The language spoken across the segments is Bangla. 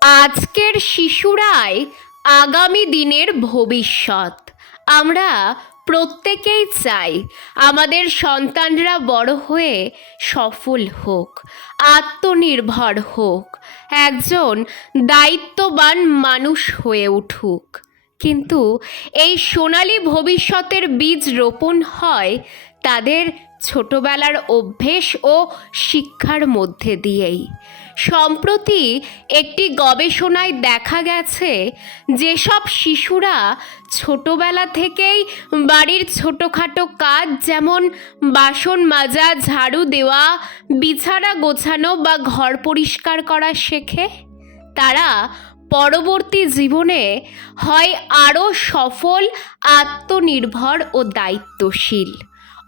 আজকের শিশুরাই আগামী দিনের ভবিষ্যৎ। আমরা প্রত্যেকেই চাই আমাদের সন্তানরা বড় হয়ে সফল হোক, আত্মনির্ভর হোক, একজন দায়িত্ববান মানুষ হয়ে উঠুক। কিন্তু এই সোনালি ভবিষ্যতের বীজ রোপণ হয় তাদের ছোটবেলার অভ্যেস ও শিক্ষার মধ্যে দিয়েই। সম্প্রতি একটি গবেষণায় দেখা গেছে যেসব শিশুরা ছোটবেলা থেকেই বাড়ির ছোটোখাটো কাজ যেমন বাসন মাজা, ঝাড়ু দেওয়া, বিছানা গোছানো বা ঘর পরিষ্কার করা শেখে। তারা পরবর্তী জীবনে হয় আরও সফল, আত্মনির্ভর ও দায়িত্বশীল।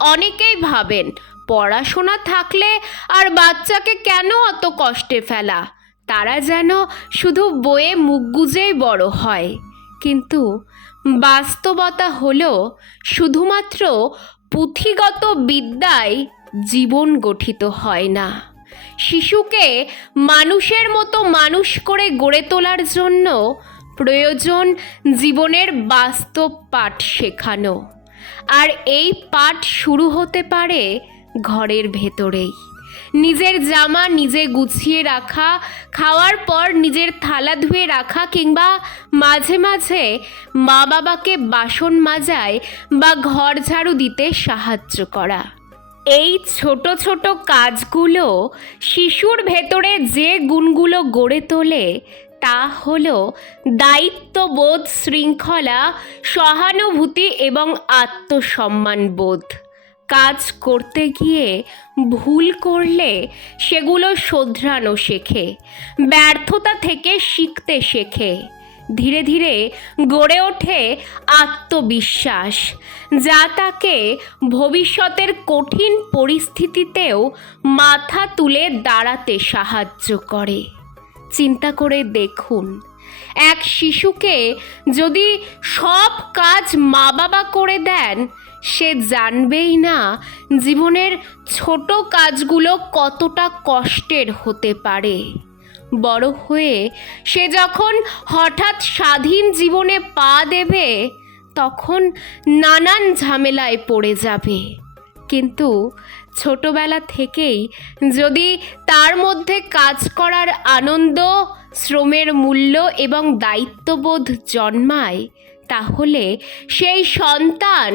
অনেকেই ভাবেন পড়াশোনা থাকলে আর বাচ্চাকে কেন অত কষ্টে ফেলা? তারা যেন শুধু বইয়ে মুখ গুজেই বড় হয়। কিন্তু বাস্তবতা হল শুধুমাত্র পুঁথিগত বিদ্যায় জীবন গঠিত হয় না। শিশুকে মানুষের মতো মানুষ করে গড়ে তোলার জন্য প্রয়োজন জীবনের বাস্তব পাঠ শেখানো। আর এই পাঠ শুরু হতে পারে ঘরের ভেতরেই। নিজের জামা নিজে গুছিয়ে রাখা, খাওয়ার পর নিজের থালা ধুয়ে রাখা কিংবা মাঝে মাঝে মা বাবাকে বাসন মাজায় বা ঘর ঝাড়ু দিতে সাহায্য করা। এই ছোট ছোট কাজগুলো শিশুর ভেতরে যে গুণগুলো গড়ে তোলে, তা হল দায়িত্ববোধ, শৃঙ্খলা, সহানুভূতি এবং আত্মসম্মানবোধ। কাজ করতে গিয়ে ভুল করলে সেগুলো শোধরানো শেখে, ব্যর্থতা থেকে শিখতে শেখে। ধীরে ধীরে গড়ে ওঠে আত্মবিশ্বাস, যা তাকে ভবিষ্যতের কঠিন পরিস্থিতিতেও মাথা তুলে দাঁড়াতে সাহায্য করে। চিন্তা করে দেখুন, এক শিশুকে যদি সব কাজ মা বাবা করে দেন সে জানবেই না জীবনের ছোট কাজগুলো কতটা কষ্টের হতে পারে। বড় হয়ে সে যখন হঠাৎ স্বাধীন জীবনে পা দেবে, তখন নানান ঝামেলায় পড়ে যাবে। কিন্তু ছোটবেলা থেকেই যদি তার মধ্যে কাজ করার আনন্দ, শ্রমের মূল্য এবং দায়িত্ববোধ জন্মায় তাহলে সেই সন্তান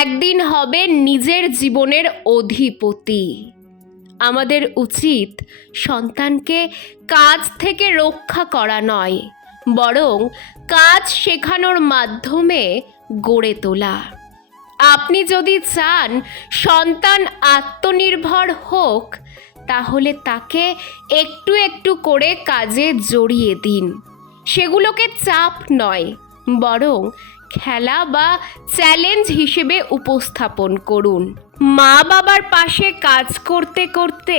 একদিন হবে নিজের জীবনের অধিপতি। আমাদের উচিত সন্তানকে কাজ থেকে রক্ষা করা নয়, বরং কাজ শেখানোর মাধ্যমে গড়ে তোলা। আপনি যদি চান সন্তান আত্মনির্ভর হোক, তাহলে তাকে একটু একটু করে কাজে জড়িয়ে দিন। সেগুলোকে চাপ নয় বরং খেলা বা চ্যালেঞ্জ হিসেবে উপস্থাপন করুন। মা বাবার পাশে কাজ করতে করতে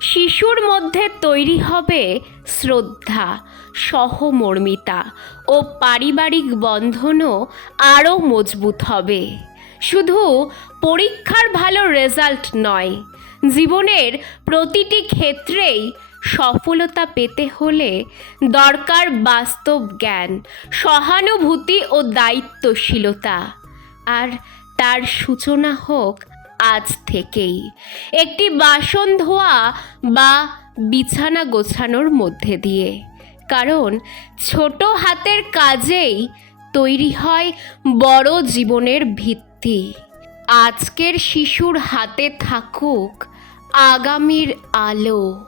শিশুর মধ্যে তৈরি হবে শ্রদ্ধা, সহমর্মিতা ও পারিবারিক বন্ধনও আরও মজবুত হবে। শুধু পরীক্ষার ভালো রেজাল্ট নয়, জীবনের প্রতিটি ক্ষেত্রেই সফলতা পেতে হলে দরকার বাস্তব জ্ঞান, সহানুভূতি ও দায়িত্বশীলতা। আর তার সূচনা হোক আজ থেকেই। একটি বাসন ধোয়া বা বিছানা গোছানোর মধ্যে দিয়ে। কারণ ছোট হাতের কাজেই তৈরি হয় বড় জীবনের ভিত্তি। আজকের শিশুর হাতে থাকুক আগামীর আলো।